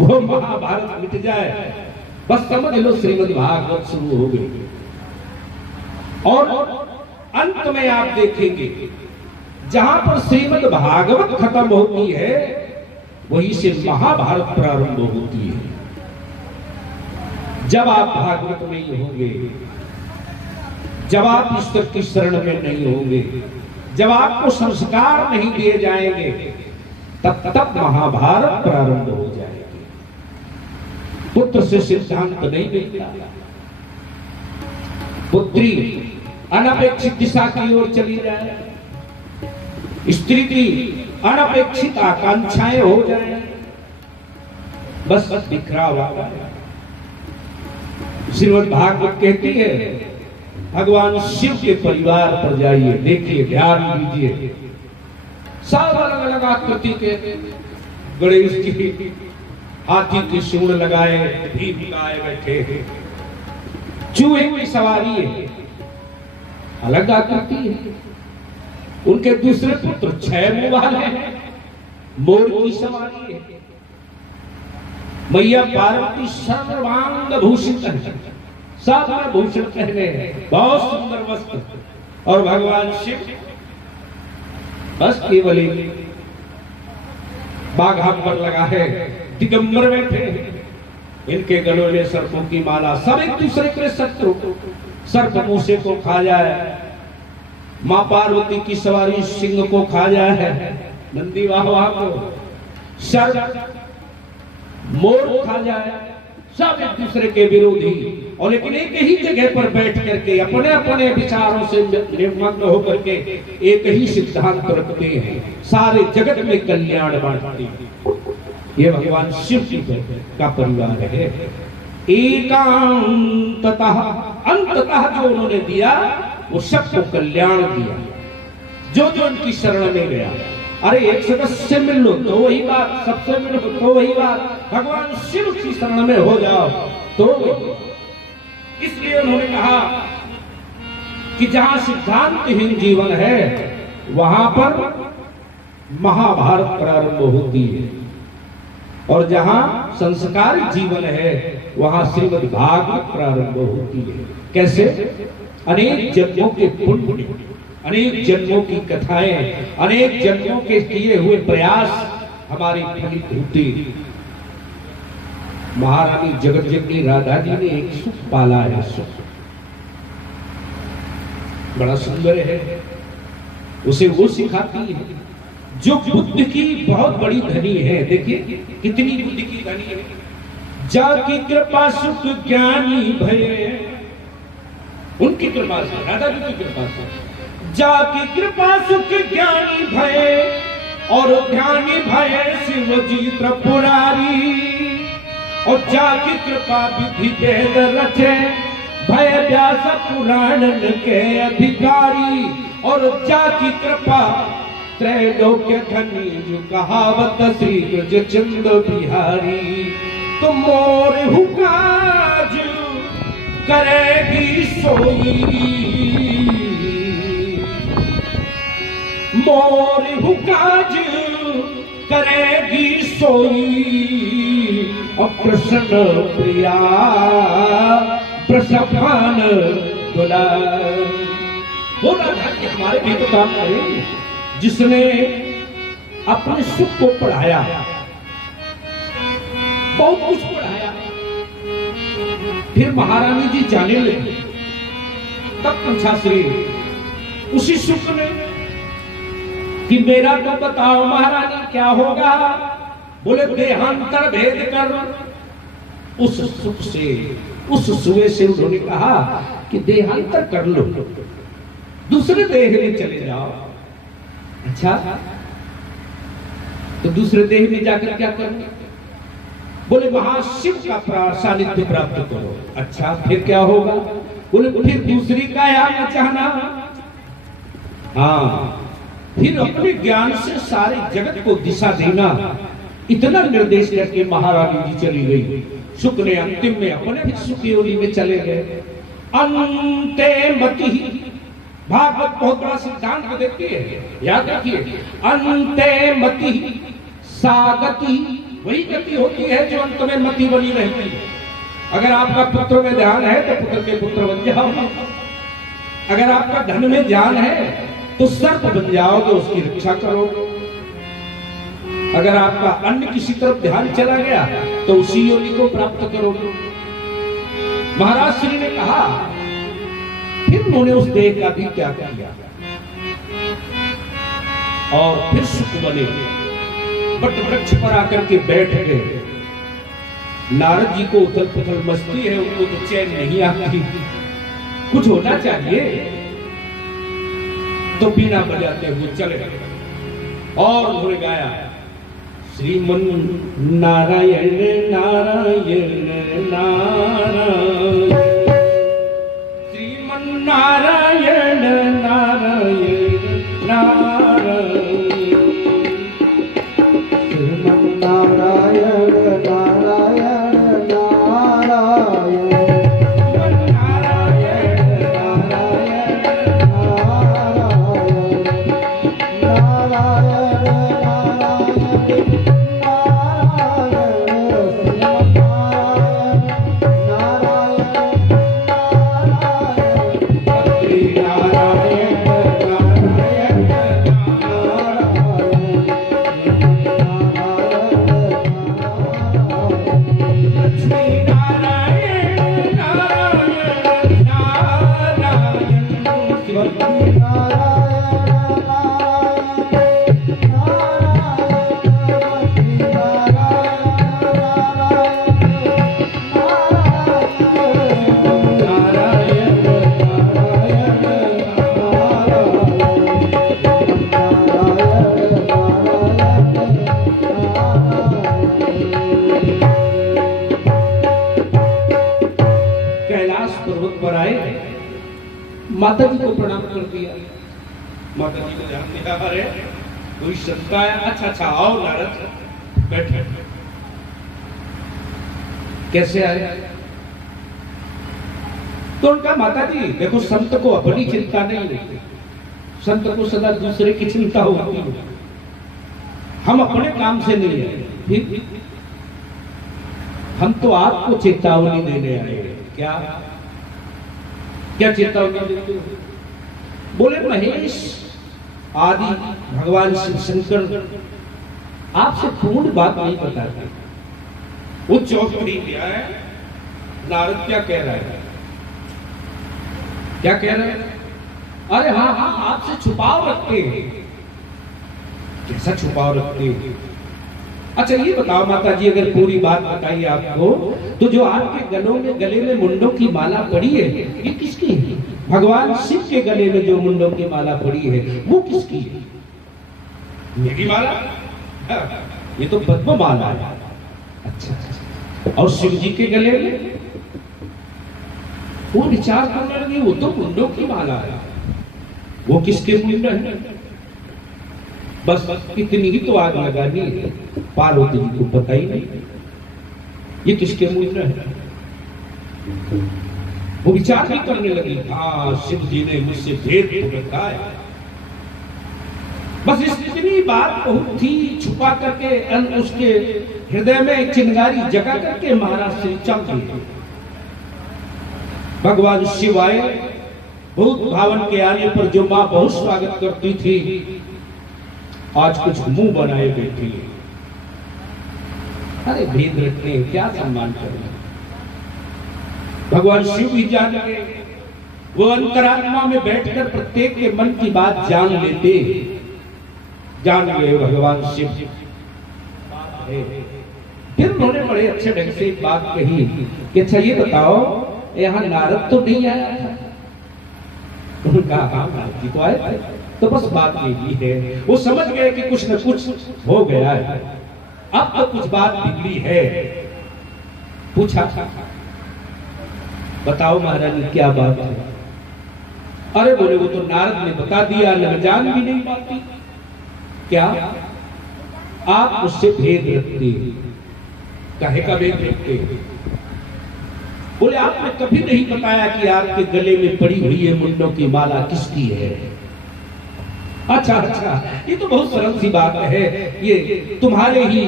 वो महाभारत मिट जाए, बस समझ लो श्रीमद् भागवत शुरू हो गई। और अंत में आप देखेंगे जहां पर श्रीमद् भागवत खत्म होती है वहीं से महाभारत प्रारंभ होती है। जब आप भागवत नहीं होंगे, जब आप ईश्वर की शरण में नहीं होंगे, जब आपको संस्कार नहीं दिए जाएंगे, तब महाभारत प्रारंभ हो जाएगी। पुत्र से सिद्धांत नहीं मिलता, पुत्री अनपेक्षित दिशा की ओर चली जाए, स्त्री की अनपेक्षित आकांक्षाएं हो जाए, बस बिखराव आता है। श्रीमद् भागवत कहती है भगवान शिव के परिवार पर जाइए, देखिए, ध्यान दीजिए, सब अलग अलग आकृति के गणेश जी हाथी की सूंड लगाए, भीम गाए बैठे, चूहे की सवारी है, अलग आकृति है। उनके दूसरे पुत्र 6 मुंह वाले हैं, मोर की सवारी है। मैया पार्वती सर्वांग भूषित है, सब में भूषण पहने हैं, बहुत सुंदर वस्त्र। और भगवान शिव बस केवल बाघा पर लगा है, दिगंबर बैठे हैं, इनके गलों में सर्पों की माला, सब एक दूसरे के शत्रु, सर्प मूसे को खा जाए, मां पार्वती की सवारी सिंह को खा जाए, नंदी वाहवाह को सर्प मोर खा जाए, सब एक दूसरे के विरोधी, और लेकिन एक ही जगह पर बैठ करके अपने अपने विचारों से निर्मग्न होकर के एक ही सिद्धांत रखते हैं, सारे जगत में कल्याण बांटते हैं। ये भगवान शिव जी का परिवार है। एकांततः, अंततः जो उन्होंने दिया वो सबको कल्याण दिया, जो जो उनकी शरण में गया। अरे एक सदस्य से मिल लो तो वही बात, सबसे मिलो तो वही बात, भगवान शिव की शरण में हो जाओ तो वही। इसलिए उन्होंने कहा कि जहां सिद्धांतहीन जीवन है वहां पर महाभारत प्रारंभ होती है, और जहां संस्कारी जीवन है वहां श्रीमद् भागवत प्रारंभ होती है। कैसे? अनेक जन्मों के पुण्य, अनेक जन्मों की कथाएं, अनेक जन्मों के किए हुए प्रयास हमारी फलित होती। महारानी जगतजननी राधा जी ने एक सुख पाला है, सुख बड़ा सुंदर है, उसे वो सिखाती है जो बुद्ध की बहुत बड़ी धनी है। देखिए कितनी बुद्धि की धनी है। जाकी कृपा सुख ज्ञानी भये, उनकी कृपा से, राधा जी की कृपा से, जाकी कृपा सुख ज्ञानी भये, और ध्यानी भये शिव जी त्रिपुरारी, और जाकी कृपा विधि वेद रचे, भय व्यास पुराण के अधिकारी, और जाकी कृपा त्रैलोक्य धनी, जो कहावत श्री कृष्ण चंद्र बिहारी। तो मोर हुकाज करेगी सोई, मोर हुकाज करेगी सोई, और प्रसन्न प्रिया प्रसभान दुलार। वो राधा जी हमारे भी तो काम करेंगे, जिसने अपने सुख को पढ़ाया, बहुत कुछ पढ़ाया, फिर महारानी जी जाने लगी, तब पूछा श्री उसी सुख ने कि मेरा तो बताओ महारानी क्या होगा। बोले देहांतर भेद कर। उस सुख से, उस सुबह से उन्होंने कहा कि देहांतर कर लो, दूसरे देह में चले जाओ। अच्छा, तो दूसरे देह में जाकर क्या करो? बोले महाशिव का सानिध्य प्राप्त करो। अच्छा, फिर क्या होगा? बोले फिर दूसरी का आना चाहना। हाँ, फिर अपने ज्ञान से सारे जगत को दिशा देना। इतना निर्देश करके महारानी जी चली गई। शुक ने अंतिम में अपने भी सुखयोनी में चले गए। अंते मति, भागवत बहुत बड़ा सिद्धांत देती है, याद रखिए। अंते मति सागति वही गति होती है जो अंत में मति बनी रहती है। अगर आपका पुत्र में ध्यान है तो पुत्र के पुत्र बन जाओ, अगर आपका धन में ध्यान है तो सर्प बन जाओगे, उसकी रक्षा करोगे। अगर आपका अन्य किसी तरफ ध्यान चला गया तो उसी योनि को प्राप्त करोगे। महाराज श्री ने कहा, फिर उन्होंने उस देह का भी त्याग किया और फिर सुख बने बट वृक्ष पर आकर के बैठ गए। नारद जी को उथल पुथल मस्ती है, उनको तो चैन नहीं आती, कुछ होना चाहिए, तो बीना बजाते हुए चले गए और उन्होंने गाया, श्रीमन नारायण नारायण नारायण, श्रीमन नारायण नारायण नारायण, श्रीमन नारायण नारायण नारायण, माता जी को प्रणाम कर दिया। माता जी को ध्यान दिया, अरे कोई शंका है? अच्छा आओ नारद बैठे। कैसे आए? तो उनका, माता जी देखो, संत को अपनी चिंता नहीं होती, संत को सदा दूसरे की चिंता होती है। हम अपने काम से नहीं आए, हम तो आपको चेतावनी देने आए। क्या चेतावनी देते हो? बोले, महेश आदि भगवान शिव शंकर आपसे पूर्ण बात नहीं बताते। वो चौकड़ी क्या है? नारद क्या कह रहा है? क्या कह रहे हैं? अरे हाँ, आपसे छुपाव रखते हैं। कैसा छुपाव रखते हैं? अच्छा ये बताओ माता जी, अगर पूरी बात बताइए आपको, तो जो आपके गले में मुंडों की माला पड़ी है, ये किसकी है? भगवान शिव के गले में जो मुंडों की माला पड़ी है वो किसकी है? मेरी माला? ये तो पद्म माला है। अच्छा, और शिव जी के गले में? वो विचार करने लगे, वो तो मुंडों की माला है, वो किसके मुंड है? बस इतनी ही तो आग लगानी है, पार्वती जी को पता ही नहीं ये किसके मुंड है। वो विचार भी करने लगी, हाँ शिव जी ने मुझसे भेद बताया। बस इतनी बात बहुत थी, छुपा करके उसके हृदय में एक चिंगारी जगा करके महाराज से चल गए। भगवान शिव आए, बहुत भावन के आने पर जो माँ बहुत स्वागत करती थी, आज कुछ मुंह बनाए बैठी है। अरे भेद रखने क्या सम्मान करना। भगवान शिव भी जान गए, वो अंतरात्मा में बैठकर प्रत्येक के मन की बात जान लेते, जान गए भगवान शिव। फिर उन्होंने बड़े अच्छे ढंग से एक बात कही कि अच्छा ये बताओ, यहाँ नारद तो नहीं आया था? उन्होंने कहा हाँ नारद जी तो आए थे, तो बस बात यही है। वो समझ गए कि कुछ न कुछ हो गया है, अब तो कुछ बात बिगड़ी है। पूछा बताओ महारानी क्या बात है? अरे बोले वो तो नारद ने बता दिया, न जान भी नहीं पाती। क्या आप मुझसे भेद रखते? काहे का भेद रखते? बोले आपने कभी नहीं बताया कि आपके गले में पड़ी हुई है मुंडों की माला किसकी है? अच्छा, ये तो बहुत सरल सी बात है, ये तुम्हारे ही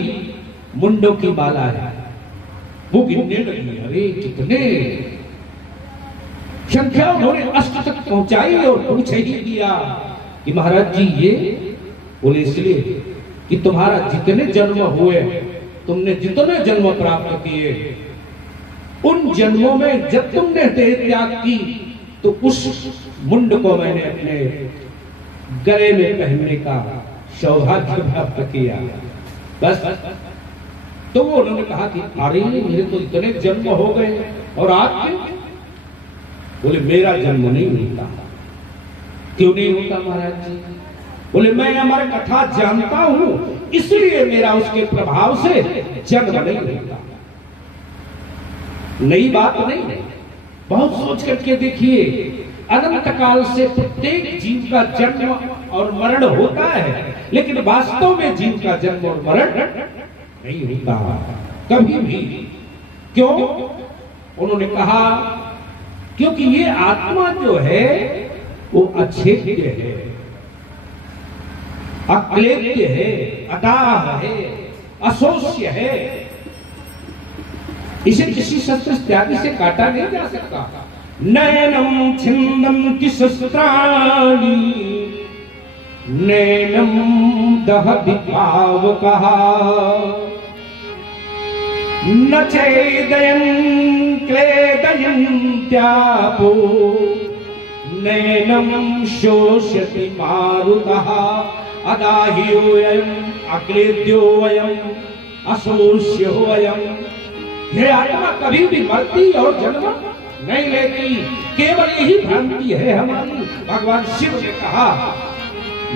मुंडों की माला है। वो गिनने लगी, अरे कितने, संख्या उन्होंने अष्ट तक पहुंचाई और पूछ ही दिया कि महाराज जी ये, बोले इसलिए कि तुम्हारा जितने जन्म हुए, तुमने जितने जन्म प्राप्त किए, उन जन्मों में जब तुमने देह त्याग की तो उस मुंड को मैंने अपने गले में पहनने का सौभाग्य प्राप्त किया। बस तो वो उन्होंने कहा कि अरे मेरे तो इतने जन्म हो गए और आपके, बोले मेरा जन्म नहीं होता। क्यों नहीं होता महाराज जी? बोले मैं अमर कथा जानता हूं, इसलिए मेरा उसके प्रभाव से जन्म नहीं होता। नई बात नहीं है, बहुत सोच करके देखिए, अनंत काल से प्रत्येक जीव का जन्म और मरण होता है, लेकिन वास्तव में जीव का जन्म और मरण नहीं होता कभी भी। क्यों? उन्होंने कहा क्योंकि ये आत्मा जो है वो अछेद्य है, अक्लेद्य है, अदाह है, अशोष्य है। इसे किसी शस्त्र इत्यादि से काटा नहीं जा सकता। नयनम छिन्नन्ति शस्त्राणि नैनम दहति पावकः न चेदयन् क्लेदयन्त्यापो नैनम शोषयति मारुतः अदाह्योऽयम् अक्लेद्योऽयम् अशोष्योऽयम्। ये आत्मा कभी भी मरती और जन्म नहीं लेती, केवल यही भ्रांति है हमारी। भगवान शिव ने कहा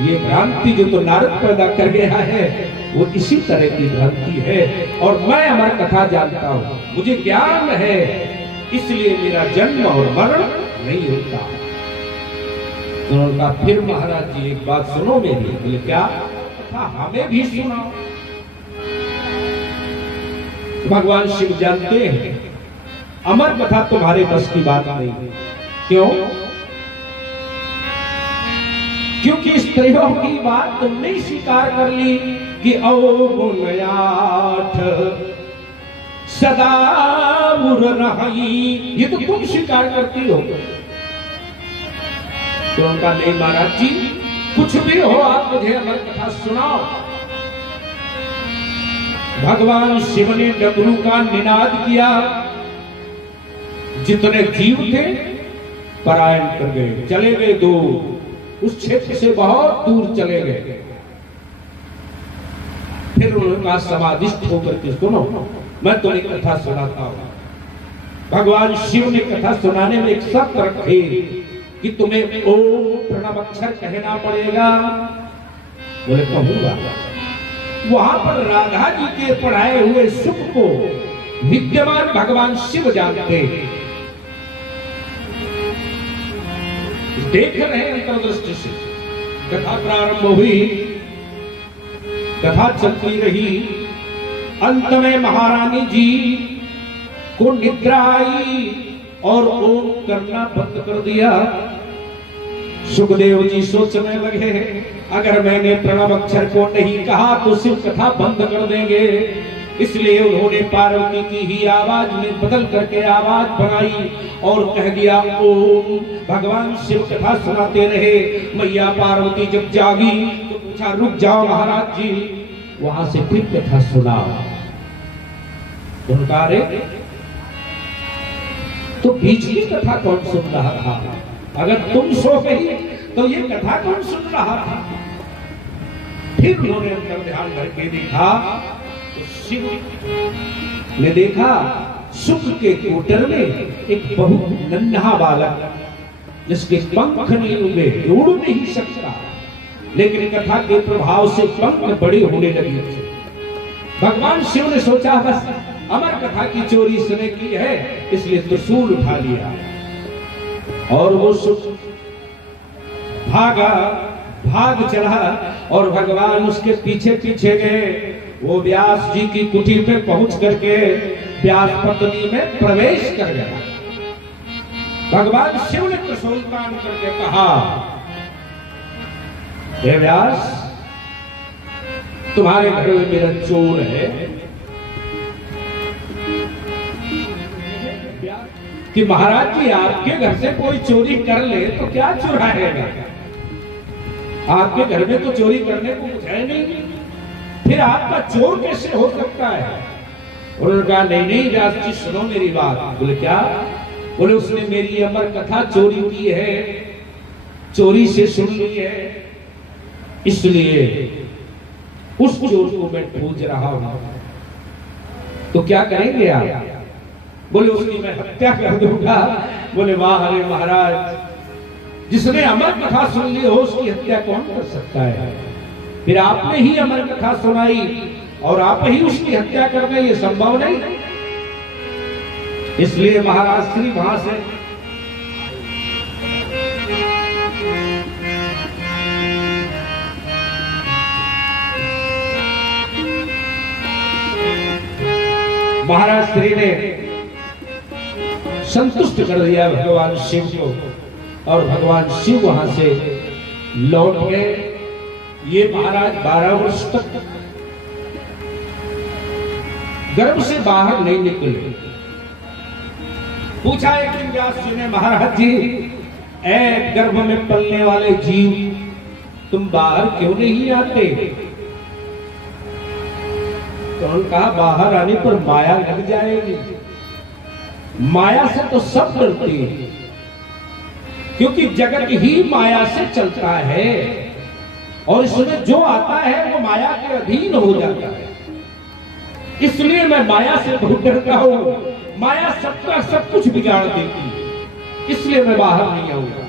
ये भ्रांति जो तो नारद पैदा कर गया है वो इसी तरह की भ्रांति है, और मैं अमर कथा जानता हूँ, मुझे ज्ञान है, इसलिए मेरा जन्म और मरण नहीं होता। तो उन्होंने कहा फिर महाराज जी एक बात सुनो मेरी। बोले क्या? कथा हमें भी सुनाओ। भगवान शिव जानते हैं अमर कथा तुम्हारे बस की बात नहीं। क्यों? क्योंकि स्त्रियों की बात तुमने स्वीकार कर ली कि अवगुणयाठ सदा उर रही, ये तो तुम स्वीकार करती हो। तो उनका नहीं महाराज जी, कुछ भी हो आप मुझे अमर कथा सुनाओ। भगवान शिव ने डमरू का निनाद किया, जितने जीव थे पलायन कर गए, चले गए दूर, उस क्षेत्र से बहुत दूर चले गए। फिर उन्होंने कहा समाधिस्थ होकर के सुनो, मैं तुम्हें कथा सुनाता हूं। भगवान शिव ने कथा सुनाने में एक शर्त रखी कि तुम्हें ओम प्रणव अक्षर कहना पड़ेगा। बोले कहूंगा। वहां पर राधा जी के पढ़ाए हुए सुख को विद्यमान भगवान शिव जानते, देख रहे हैं अंतर्दृष्टि से। कथा प्रारंभ हुई, कथा चलती रही, अंत में महारानी जी को निद्रा आई और ओम करना बंद कर दिया। सुखदेव जी सोचने लगे अगर मैंने प्रणव अक्षर को नहीं कहा तो शिव कथा बंद कर देंगे, इसलिए उन्होंने पार्वती की ही आवाज में बदल करके आवाज बनाई और कह दिया ओम। भगवान शिव कथा सुनाते रहे। मैया पार्वती जब जागी तो पूछा रुक जाओ महाराज जी, वहां से फिर कथा सुनाओ। उनका रे तो बीच की कथा कौन सुन रहा था? अगर तुम सो गई तो ये कथा कौन सुन रहा था? फिर उन्होंने अंदर ध्यान करके देखा तो शिव ने देखा सुख के कोटर में एक बहुत नन्हा बालक, जिसके पंख नहीं उगे, उड़ नहीं सकता, लेकिन कथा के प्रभाव से पंख बड़े होने लगे। भगवान शिव ने सोचा बस अमर कथा की चोरी इसने की है, इसलिए त्रिशूल उठा लिया और वो सुख भाग चला और भगवान उसके पीछे पीछे गए। वो व्यास जी की कुटी पे पहुंच करके व्यास पत्नी में प्रवेश कर गया। भगवान शिव ने त्रिशूल तान करके कहा हे व्यास, तुम्हारे घर में मेरा चोर है, कि महाराज जी आपके घर से कोई चोरी कर ले तो क्या चुराएगा, आपके घर में तो चोरी करने को कुछ है नहीं, फिर आपका चोर कैसे हो सकता है। उन्होंने कहा नहीं नहीं व्यास जी सुनो मेरी बात। बोले क्या? बोले उसने मेरी अमर कथा चोरी की है, चोरी से सुन ली है, इसलिए उस चोर को मैं खोज रहा हूं, तो क्या करेंगे आप? बोले उसकी मैं हत्या कर दूंगा। बोले वाह अरे महाराज, जिसने अमर कथा सुन ली हो उसकी हत्या कौन कर सकता है। फिर आपने ही अमर कथा सुनाई और आप ही उसकी हत्या कर दें, ये संभव नहीं। इसलिए महाराज श्री वहां से महाराज श्री ने संतुष्ट कर दिया भगवान शिव को, और भगवान शिव वहां से लौट गए। ये महाराज 12 वर्ष तक गर्भ से बाहर नहीं निकले। पूछा एक दिन व्यास जी ने, महाराज जी ऐ गर्भ में पलने वाले जीव तुम बाहर क्यों नहीं आते? तो उन्होंने कहा बाहर आने पर माया लग जाएगी। माया से तो सब डरते हैं, क्योंकि जगत ही माया से चलता है और इसमें जो आता है वो माया के अधीन हो जाता है। इसलिए मैं माया से बहुत डरता हूं। माया सबका सब कुछ बिगाड़ देती है, इसलिए मैं बाहर नहीं आऊंगा।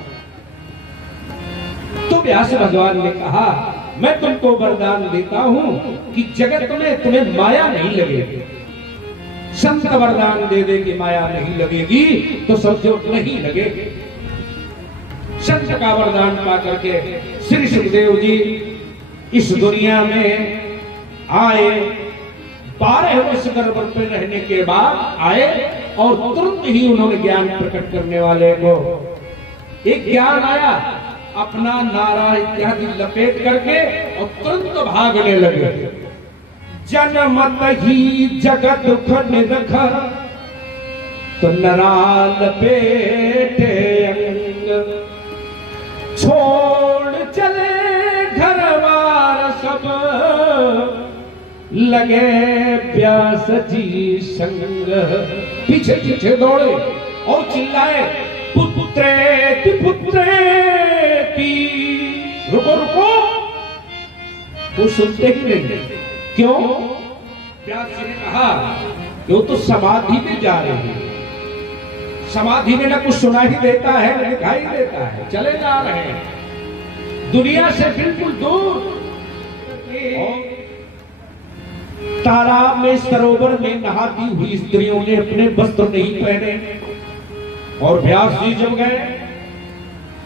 तो व्यास भगवान ने कहा मैं तुमको वरदान देता हूं कि जगत में तुम्हें माया नहीं लगेगी। संत वरदान दे दे कि माया नहीं लगेगी तो समझो नहीं लगेगी। संत का वरदान पा करके श्री सुखदेव जी इस दुनिया में आए। 12 वर्ष गर्भ पे रहने के बाद आए और तुरंत ही उन्होंने ज्ञान प्रकट करने वाले को एक ज्ञान आया, अपना नारा इत्यादि लपेट करके और तुरंत भागने लगे। जन्मत ही जगत दुख निरख तो नराल पेटे अंग, छोड़ चले घर बार सब लगे प्यास जी संग। पीछे पीछे दौड़े और चिल्लाए पुत्रेति पुत्रेति। रुको रुको, वो सुनते ही नहीं। क्यों? व्यास जी ने कहा कि वो तो समाधि में जा रहे हैं, समाधि में ना कुछ सुनाई देता है ना दिखाई देता है, चले जा रहे हैं दुनिया से बिल्कुल दूर। तालाब में सरोवर में नहाती हुई स्त्रियों ने अपने वस्त्र नहीं पहने और व्यास जी जब गए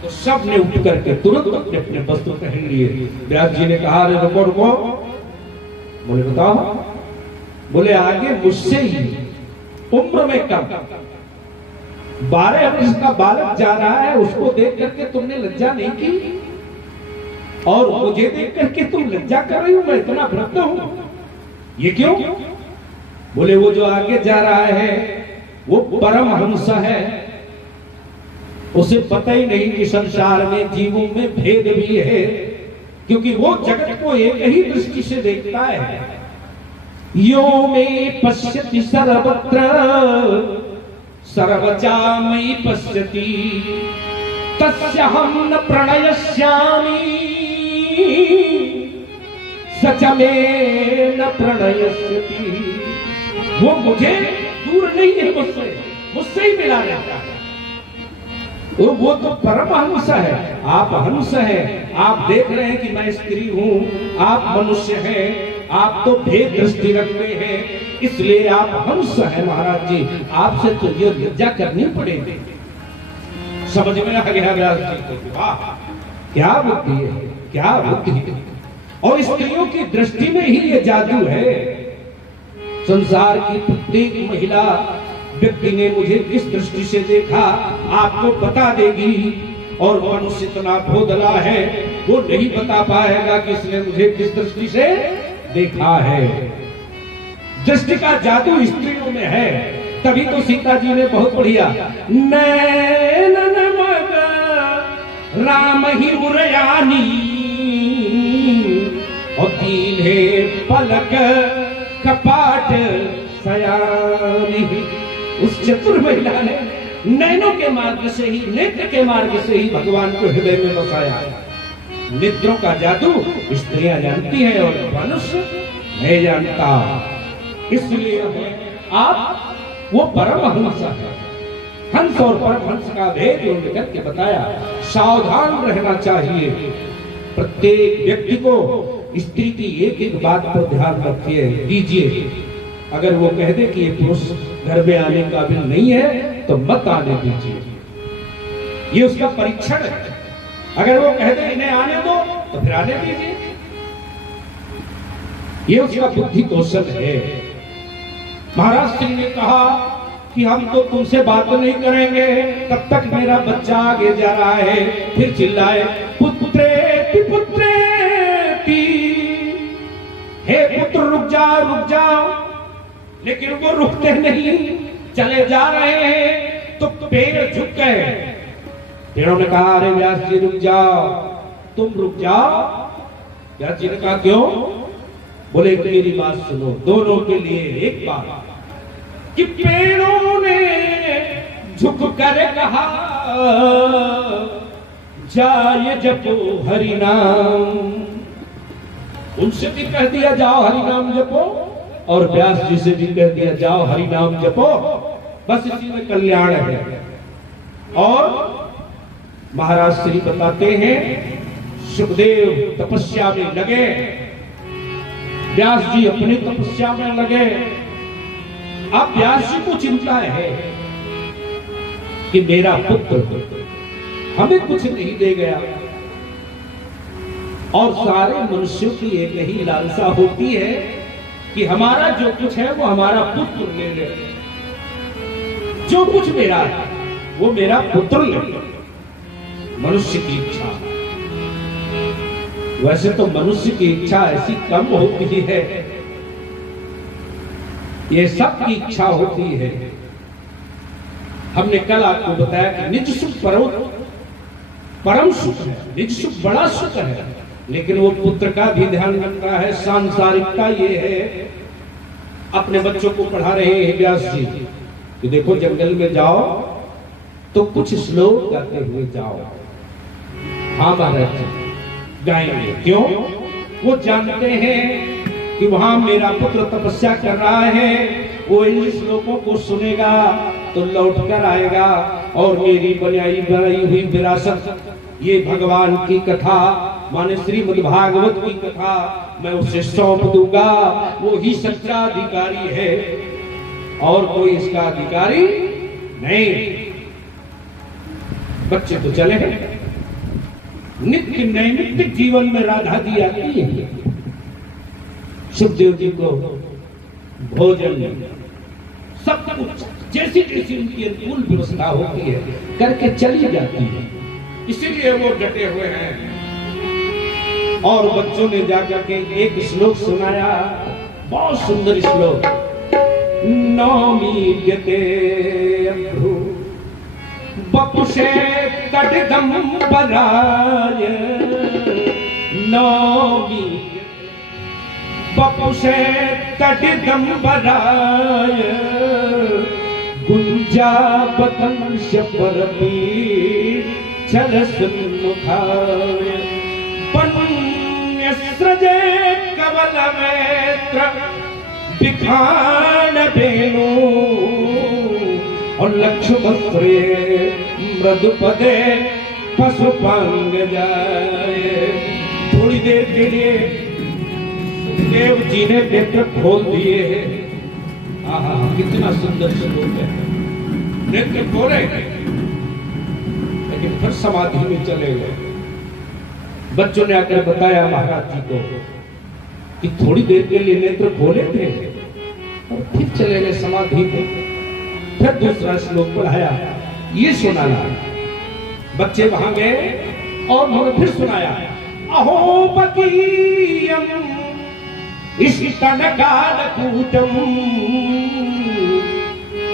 तो सब ने उठ करके तुरंत अपने अपने वस्त्र पहन लिए। व्यास जी ने कहा अरे रुको रुको। बोले बताओ। बोले आगे मुझसे ही उम्र में कम 12 वर्ष का बालक जा रहा है, उसको देख करके तुमने लज्जा नहीं की और मुझे देख करके तुम लज्जा कर रही हो। मैं इतना वृद्ध हूं, ये क्यों? बोले वो जो आगे जा रहा है वो परमहंस है, उसे पता ही नहीं कि संसार में जीवों में भेद भी है, क्योंकि वो जगत को एक ही दृष्टि से देखता है। यो में पश्यति सर्वत्र सर्वजा मयि पश्यति तस्यहं न प्रणयस्यामि सच में न प्रणयस्यति। वो मुझे दूर नहीं है, मुझसे ही मिला रहता है। वो तो परमहंस है, आप हंस हैं। आप देख रहे हैं कि मैं स्त्री हूं, आप मनुष्य हैं, आप तो भेद दृष्टि रखते हैं, इसलिए आप हंस हैं। महाराज जी आपसे तो ये लज्जा करनी पड़ेगी। समझ में आ गया व्यास जी को? वाह क्या बुद्धि है, क्या बुद्धि है। और स्त्रियों की दृष्टि में ही ये जादू है। संसार की प्रत्येक महिला व्यक्ति ने मुझे किस दृष्टि से देखा आपको बता देगी, और मनुष्य इतना भोदला है वो नहीं बता पाएगा कि इसने मुझे किस दृष्टि से देखा है। दृष्टि का जादू स्त्रियों में है। तभी तो सीता जी ने बहुत बढ़िया नैनन मग राम ही उरयानी और दीन्हे पलक कपाट सयानी। उस चतुर महिला ने नैनों के मार्ग से ही, नेत्र के मार्ग से ही भगवान को हृदय में बसाया। नेत्रों का जादू स्त्रियां जानती हैं और मनुष्य नहीं जानता। इसलिए आप वो परमहंस है, हंस और परमहंस का भेद उन्होंने करके बताया। सावधान रहना चाहिए प्रत्येक व्यक्ति को। स्त्री की एक एक बात पर ध्यान रखिए दीजिए। अगर वो कह दे कि ये पुरुष घर में आने काबिल नहीं है तो मत आने दीजिए, ये उसका परीक्षण है। अगर वो कह दे इन्हें आने दो तो फिर आने दीजिए, ये उसका बुद्धि कौशल है। महाराज श्री ने कहा कि हम तो तुमसे बात नहीं करेंगे, तब तक मेरा बच्चा आगे जा रहा है। फिर चिल्लाए पुत्रेति पुत्रेति, हे पुत्र रुक जाओ रुक जाओ। लेकिन वो रुकते नहीं, चले जा रहे हैं तो पेड़ झुक गए। पेड़ों ने कहा अरे व्यास जी रुक जाओ, तुम रुक जाओ। व्यास जी ने कहा क्यों? बोले मेरी बात सुनो, दोनों के लिए एक बात कि पेड़ों ने झुक कर कहा जाए जपो हरि नाम। उनसे भी कह दिया जाओ हरि नाम जपो, और व्यास जी से भी कह दिया जाओ हरि नाम जपो, बस इसी में कल्याण है। और महाराज श्री बताते हैं सुखदेव तपस्या में लगे, व्यास जी अपनी तपस्या में लगे। अब व्यास जी को चिंता है कि मेरा पुत्र हमें कुछ नहीं दे गया, और सारे मनुष्यों की एक ही लालसा होती है कि हमारा जो कुछ है वो हमारा पुत्र ले ले, जो कुछ मेरा है वो मेरा पुत्र ले ले। मनुष्य की इच्छा, वैसे तो मनुष्य की इच्छा ऐसी कम होती है, ये सब की इच्छा होती है। हमने कल आपको बताया कि निज सुख परम सुख है, निज सुख बड़ा सुख है, लेकिन वो पुत्र का भी ध्यान रखना है। सांसारिकता ये है, अपने बच्चों को पढ़ा रहे हैं व्यास जी कि देखो जंगल में जाओ तो कुछ श्लोक गाते हुए जाओ। हाँ महाराज गाएंगे, क्यों? वो जानते हैं कि वहां मेरा पुत्र तपस्या कर रहा है, वो इन श्लोकों को सुनेगा तो लौट कर आएगा और मेरी बनाई हुई विरासत, ये भगवान की कथा माने श्रीमद् भागवत की कथा मैं उसे सौंप दूंगा। वो ही सच्चा अधिकारी है और कोई इसका अधिकारी नहीं। बच्चे तो चले हैं, नित्य नैमित्तिक जीवन में राधा जी आती है, सुखदेव जी को भोजन सब कुछ जैसी जैसी उनकी अनुकूल व्यवस्था होती है करके चली जाती है, इसीलिए वो डटे हुए हैं। और बच्चों ने जाकर के एक श्लोक सुनाया, बहुत सुंदर श्लोक, नौमी गते अभ्रु बपुषे तटिदम्बराय, नौमी बपुषे तटिदम्बराय, गुंजावतंश परवीर चलसन्मुखाय, पुण्यसृजे कवलनेत्र विखान वेणु, और लक्ष्मश्रे मृदुपदे पशुपांग जाए। थोड़ी देर के लिए देव जी ने नेत्र खोल दिए। आहा कितना सुंदर श्लोक है। नेत्र खोले लेकिन फिर समाधि में चले गए। बच्चों ने आकर बताया महाराज जी को कि थोड़ी देर के लिए नेत्र खोले थे और फिर चले गए समाधि में। फिर दूसरा श्लोक पढ़ाया, ये सुनाया। बच्चे वहां गए और उन्होंने फिर सुनाया, अहो बकीयम इष्टनकालकूटम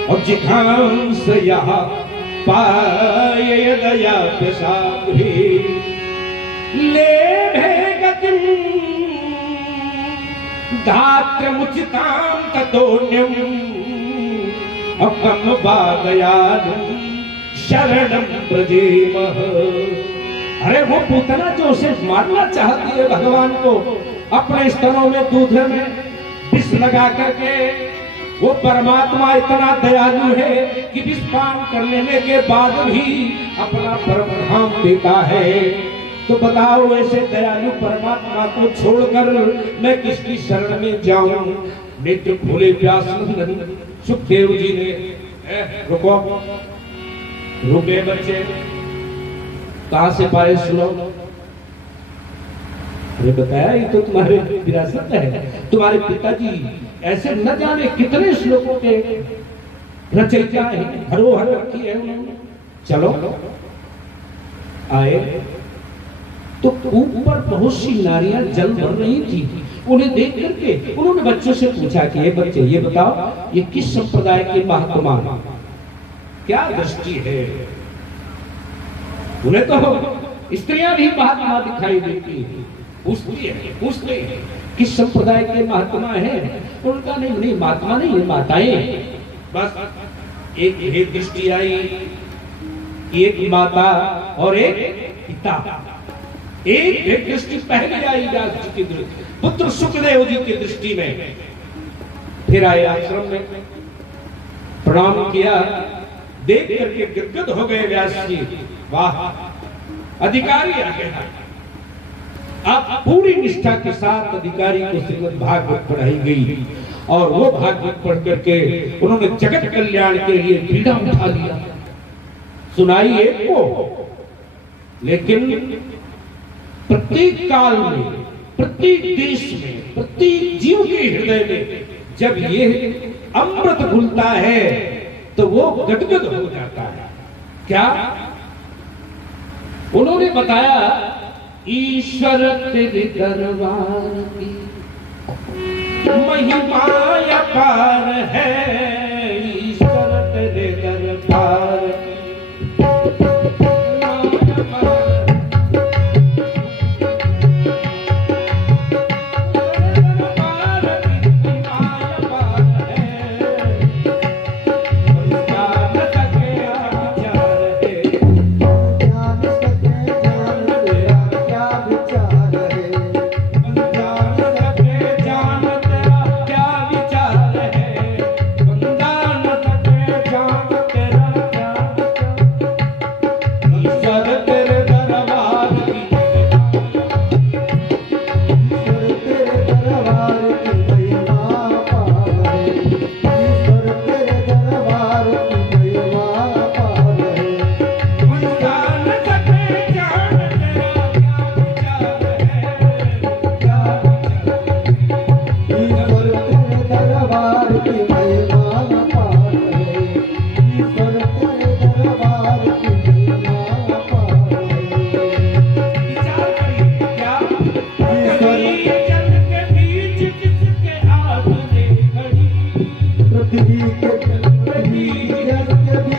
और जिघांस यहाँ पाए दया प्रसाद भी ले भेगतिम धात्रमुचितां ततोन्यम अकम बागयानं शरणं ब्रजेमः। अरे वो पूतना जो उसे मारना चाहती है भगवान को, अपने स्तनों में दूध में विष लगा करके, वो परमात्मा इतना दयालु है कि विष पान कर लेने के बाद भी अपना परम धाम देता है। तो बताओ ऐसे दयालु परमात्मा को छोड़कर मैं किसकी शरण में जाऊं? नेत्र खोले प्यास नहीं। सुखदेव जी ने रुको, रुके बच्चे, कहां से पाए सुनो? अरे बताया ये तो तुम्हारे विरासत है। तुम्हारे पिताजी ऐसे न जाने कितने श्लोकों के रचयिता हैं, धरोहर रखी है उन्होंने। चलो आए तो ऊपर बहुत सी नारियां जल भर रही थी। उन्हें देख करके उन्होंने बच्चों से पूछा कि ये बच्चे ये बताओ ये किस संप्रदाय के महात्मा, क्या दृष्टि है? उन्हें तो स्त्रियां भी महात्मा दिखाई देती है, पूछते हैं किस संप्रदाय के महात्मा है? उनका नहीं महात्मा नहीं, ये माताएं। बस एक दृष्टि आई, एक माता और एक पिता। एक दृष्टि पहले आई व्यास जी की दृष्टि, पुत्र सुखदेव जी की दृष्टि में। फिर आए आश्रम में, प्रणाम किया, देख करके गदगद हो गए व्यास जी। वाह, अधिकारी आ गया। अब पूरी निष्ठा के साथ अधिकारी को श्रीमद् भागवत पढ़ाई गई और वो भागवत पढ़ करके उन्होंने जगत कल्याण के लिए बीड़ा उठा लिया। सुनाई एक को, लेकिन प्रत्येक काल में, प्रत्येक देश में, प्रत्येक जीव के हृदय में जब ये अमृत घुलता है तो वो गदगद हो जाता है। क्या उन्होंने बताया? ईश्वर तेरे दरबार की महिमा अपार है, ईश्वर तेरे दरबार की पृथ्वी के